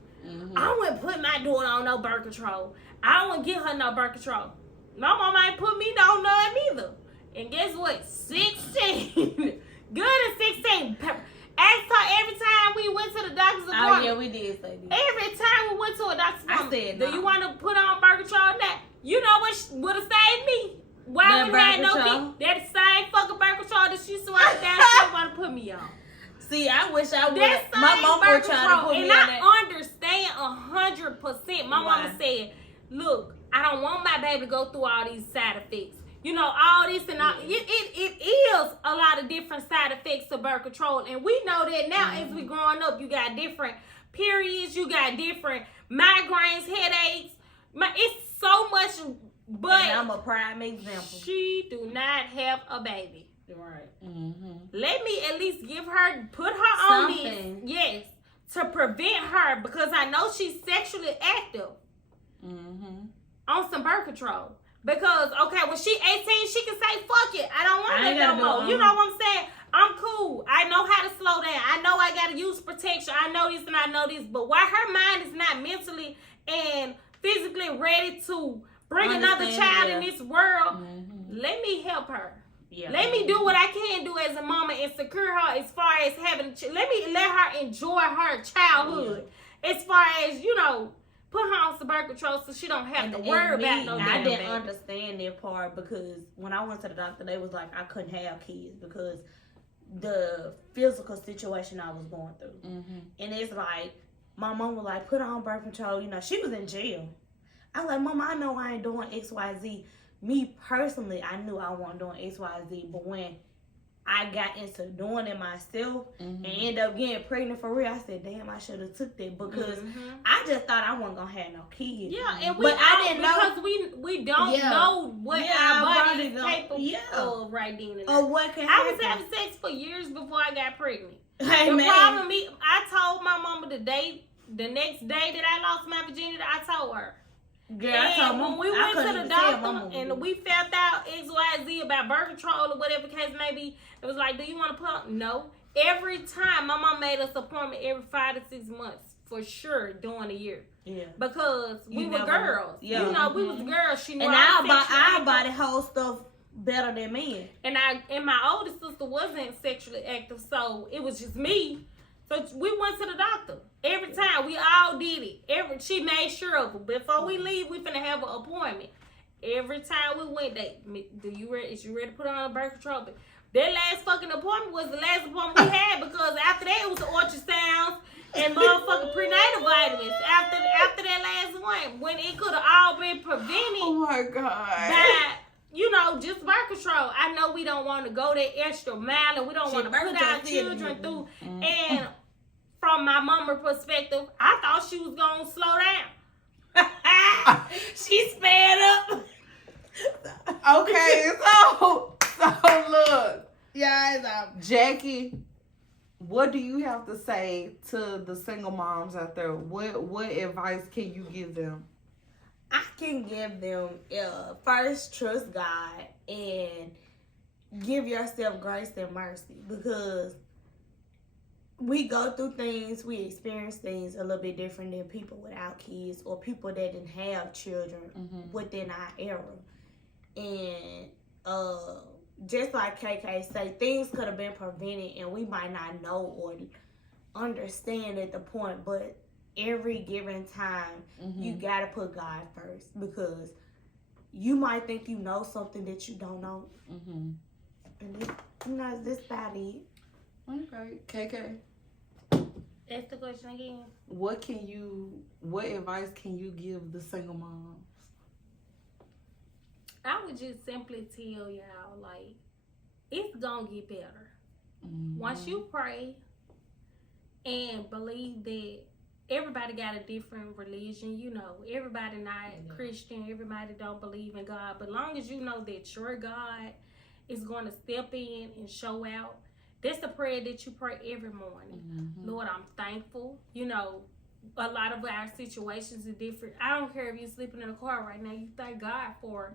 I wouldn't put my daughter on no birth control. I wouldn't give her no birth control. My mama ain't put me on none either. And guess what? 16. Good at 16. Asked her every time we went to the doctor's appointment. Oh, yeah, we did say that. Every time we went to a doctor's appointment. I said, do you want to put on birth control now? You know what would have saved me? Why would I no kid? That same fucking birth control that she swallowed down, she want to put me on. See, I wish I would. My mama was trying to put me on that. And I understand 100%. My mama said, look, I don't want my baby to go through all these side effects. You know, all this and all. It is a lot of different side effects to birth control. And we know that now as we growing up, you got different periods, you got different migraines, headaches. It's so much, but and I'm a prime example. She do not have a baby. Right. Let me at least put her on this. Yes. To prevent her, because I know she's sexually active. On some birth control. Because, okay, when she 18, she can say, fuck it. I don't want it no more. You know what I'm saying? I'm cool. I know how to slow down. I know I got to use protection. I know this and I know this. But while her mind is not mentally and physically ready to bring another child in this world. Mm-hmm. Let me help her. Yeah. Let me do what I can do as a mama and secure her as far as having. Let me let her enjoy her childhood. As far as put her on some birth control so she don't have to worry about no damn I didn't baby. understand that part because when I went to the doctor, they was like I couldn't have kids because the physical situation I was going through. Mm-hmm. And it's like my mom was like, put her on birth control. She was in jail. I was like, Mama, I know I ain't doing XYZ. Me personally, I knew I wasn't doing XYZ, but when I got into doing it myself and ended up getting pregnant for real, I said, damn, I should have took that because I just thought I wasn't gonna have no kids. Yeah, and I didn't know because we don't know what our body is capable of right then and there. Or what can happen. I was having sex for years before I got pregnant. Hey, the man. problem is, I told my mama the next day that I lost my virginity, I told her. Girl, and I told when Mama, we went to the doctor and we found out XYZ about birth control or whatever the case may be, it was like, do you want to put? No. Every time my mom made us appointment every 5 to 6 months for sure during the year. Yeah. Because we were girls. Yeah. We was girls. She knew and our body holds stuff better than men. And my oldest sister wasn't sexually active, so it was just me. So we went to the doctor. Every time we all did it. She made sure of it. Before we leave, we finna have an appointment. Every time we went, is you ready to put on a birth control? But that last fucking appointment was the last appointment we had because after that it was ultrasounds and motherfucking prenatal vitamins. After that last one, when it could have all been prevented. Oh my God. By just birth control. I know we don't want to go that extra mile and we don't want to put our children through. And from my mama perspective, I thought she was going to slow down. She sped up. Okay, so look. Yeah, Jackie, what do you have to say to the single moms out there? What advice can you give them? I can give them first trust God and give yourself grace and mercy because we go through things, we experience things a little bit different than people without kids or people that didn't have children within our era. And just like KK say, things could have been prevented and we might not know or understand at the point, but every given time, you gotta put God first because you might think you know something that you don't know. And this about it. Okay, KK. Ask the question again. What advice can you give the single moms? I would just simply tell y'all, like, it's gonna get better. Once you pray and believe that everybody got a different religion, everybody not Christian, everybody don't believe in God, but long as you know that your God is going to step in and show out, that's the prayer that you pray every morning. Lord, I'm thankful. A lot of our situations are different. I don't care if you're sleeping in a car right now, you thank God for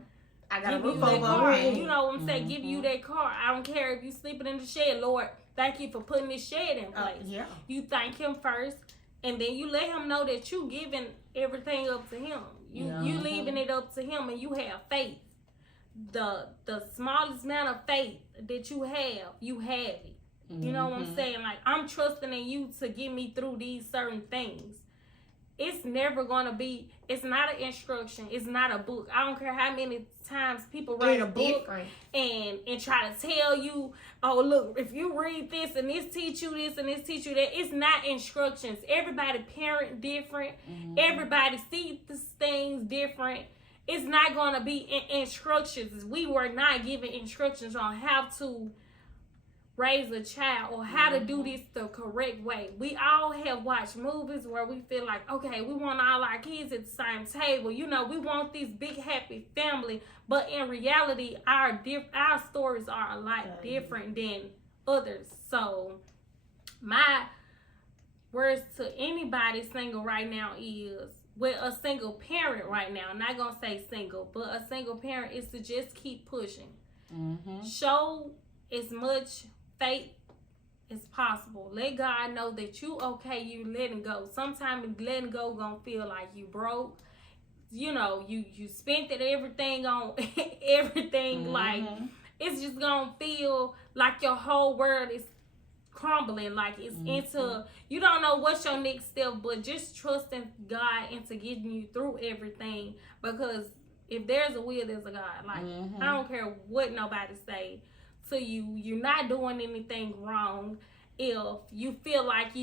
giving you that car. You know what I'm saying? Giving you that car. I don't care if you're sleeping in the shed. Lord, thank you for putting this shed in place. You thank him first. And then you let him know that you giving everything up to him. You leaving it up to him and you have faith. The smallest amount of faith that you have it. You know what I'm saying? Like, I'm trusting in you to get me through these certain things. It's never going to be, it's not an instruction. It's not a book. I don't care how many times people write a book and try to tell you, oh, look, if you read this and this teach you this and this teach you that. It's not instructions. Everybody parent different. Everybody sees things different. It's not going to be instructions. We were not given instructions on how to raise a child or how to do this the correct way. We all have watched movies where we feel like, okay, we want all our kids at the same table. We want this big happy family. But in reality, our stories are a lot different than others. So my words to anybody single right now is, with a single parent right now, I'm not going to say single, but a single parent is to just keep pushing. Show as much faith as possible. Let God know that you okay, you letting go. Sometimes letting go gonna feel like you broke. you know, you spent it everything on everything. Like, it's just gonna feel like your whole world is crumbling. Like, it's into, you don't know what's your next step, but just trusting God into getting you through everything. Because if there's a will, there's a God. Like, I don't care what nobody say to you. You're not doing anything wrong. If you feel like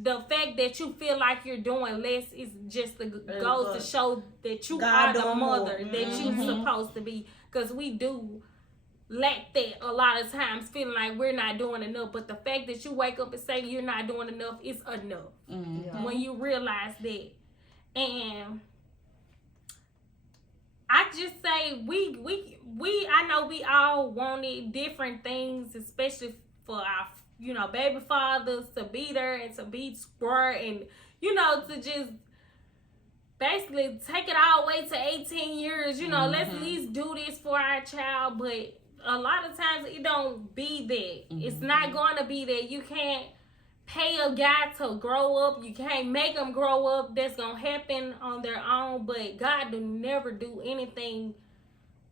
the fact that you feel like you're doing less is just goes to show that you God are the mother more. that you're supposed to be. Because we do lack that a lot of times, feeling like we're not doing enough. But the fact that you wake up and say you're not doing enough is enough. When you realize that. And I just say I know we all wanted different things, especially for our, you know, baby fathers to be there and to be square and, you know, to just basically take it all the way to 18 years. You know, let's at least do this for our child. But a lot of times it don't be that. It's not going to be that. You can't pay a guy to grow up. You can't make them grow up. That's going to happen on their own. But God do never do anything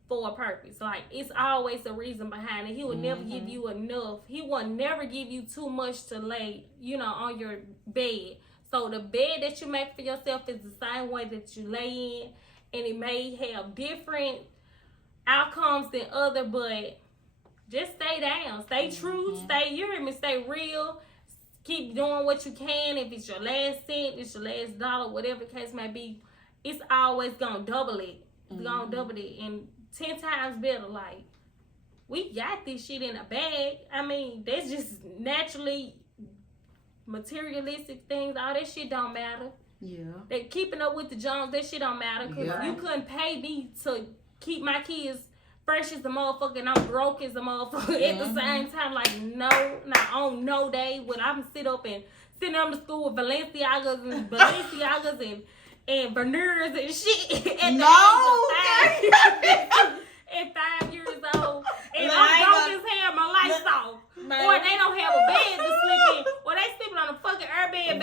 for a purpose. Like, it's always a reason behind it. He would never give you enough. He will never give you too much to lay, you know, on your bed. So the bed that you make for yourself is the same way that you lay in, and it may have different outcomes than other, but just stay down, stay true, you hear me, stay real, keep doing what you can. If it's your last cent, it's your last dollar, whatever the case may be, it's always gonna double it. It's gonna double it, and 10 times better. Like, we got this shit in a bag. I mean, that's just naturally materialistic things. All that shit don't matter. Yeah. They keeping up with the Jones, that shit don't matter. Because you couldn't pay me to keep my kids fresh as a motherfucker and I'm broke as a motherfucker at the same time. Like, no, not on no day when I'm sitting up and sitting on the school with Balenciagas and Berners and shit at the age of 5. At 5 years old. And I'm broke as hell, my lights off. Or they don't have a bed to sleep in. Or they sleeping on a fucking Airbnb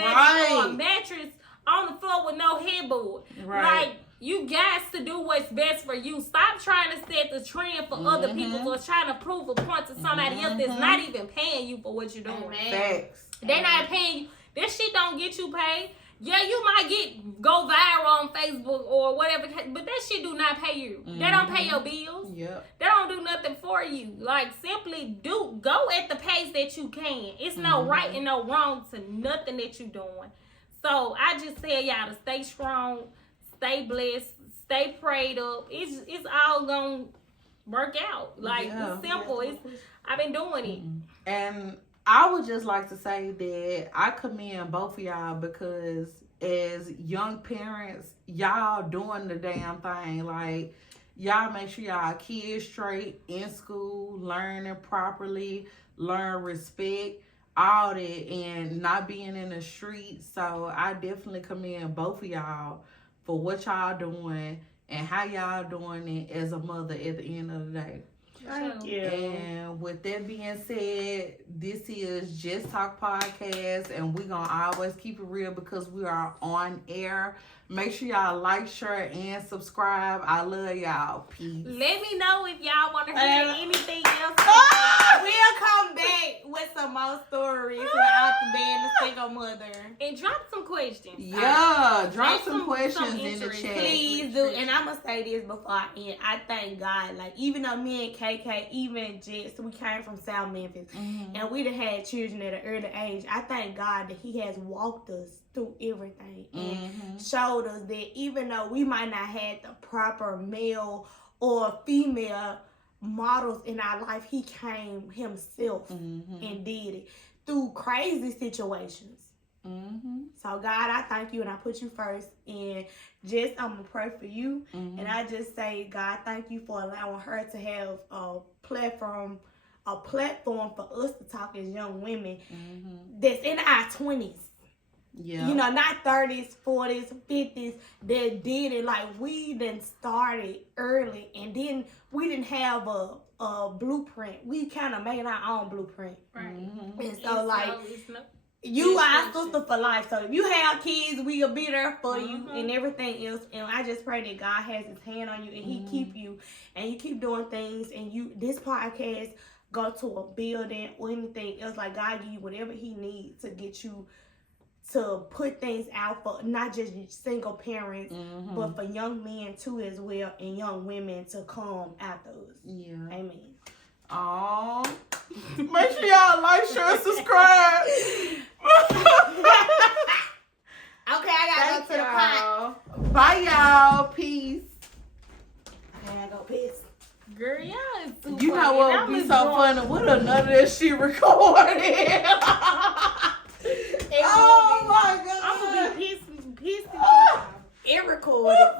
or a mattress on the floor with no headboard. Like, you guys to do what's best for you. Stop trying to set the trend for other people or trying to prove a point to somebody else that's not even paying you for what you're doing. Facts. They not paying you. This shit don't get you paid. Yeah, you might go viral on Facebook or whatever, but that shit do not pay you. They don't pay your bills. They don't do nothing for you. Like, simply go at the pace that you can. It's no right and no wrong to nothing that you doing. So I just tell y'all to stay strong, stay blessed, stay prayed up. It's all gonna work out. Like, it's simple. I've been doing it. And I would just like to say that I commend both of y'all, because as young parents, y'all doing the damn thing. Like, y'all make sure y'all kids straight in school, learning properly, learn respect, all that, and not being in the streets. So I definitely commend both of y'all for what y'all doing and how y'all doing it as a mother at the end of the day. Thank you. And with that being said, this is Just Talk Podcast, and we're going to always keep it real because we are on air. Make sure y'all like, share, and subscribe. I love y'all. Peace. Let me know if y'all want to hear anything else. We'll come back with some more stories without being a single mother. And drop some questions. Yeah, drop some questions in the chat. Please do. And I'm going to say this before I end. I thank God. Like, even though me and KK, even Jess, we came from South Memphis, and we done had children at an early age, I thank God that He has walked us through everything and showed us that even though we might not have the proper male or female models in our life, He came Himself and did it through crazy situations. So God, I thank you and I put you first. And just I'm gonna pray for you, and I just say, God, thank you for allowing her to have a platform for us to talk as young women that's in our 20s. Yeah. You know, not 30s, 40s, 50s that did it. Like, we done started early, and then we didn't have a blueprint. We kind of made our own blueprint. Right. And so, You our sister for life. So if you have kids, we'll be there for you and everything else. And I just pray that God has his hand on you and he keep you and you keep doing things and this podcast go to a building or anything else. Like God give you whatever he needs to get you to put things out for not just single parents, but for young men too as well and young women to come after us. Yeah. Amen. Oh, make sure y'all like, share, and subscribe. Okay, I gotta go to the pot. Bye, y'all. Peace. I gotta go piss. Girl, y'all is too You know what would be so funny? What none of that shit recorded? Oh my God. I'm gonna be pissed. It recorded.